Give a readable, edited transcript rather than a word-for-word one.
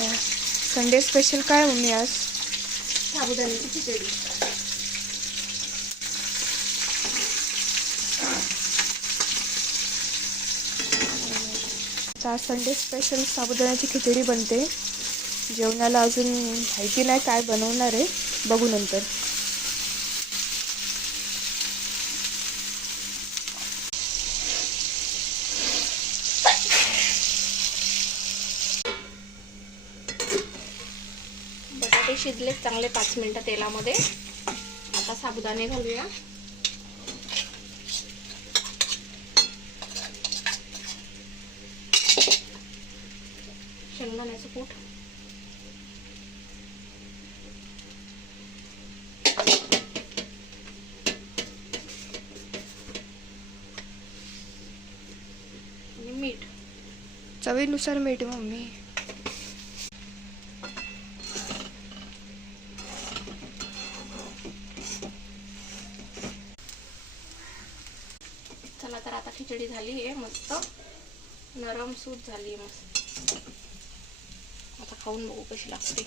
Sunday special काय mummy आज? साबुदाण्याची खिचडी. आज संडे स्पेशल साबुदाण्याची खिचडी बनते. जेवणाला अजून माहिती नाही काय बनवणार आहे, बघू नंतर. बटाटे शिजले चांगले 5 मिनिटं तेलामध्ये. आता साबुदाणे घालूया. शेंगदाण्याचं कूट, आणि मीठ. चवीनुसार मीठ मम्मी. चला तर आता खिचडी झाली आहे, मस्त नरम सूत झाली आहे मस्त. आता खाऊन बघू कशी लागते.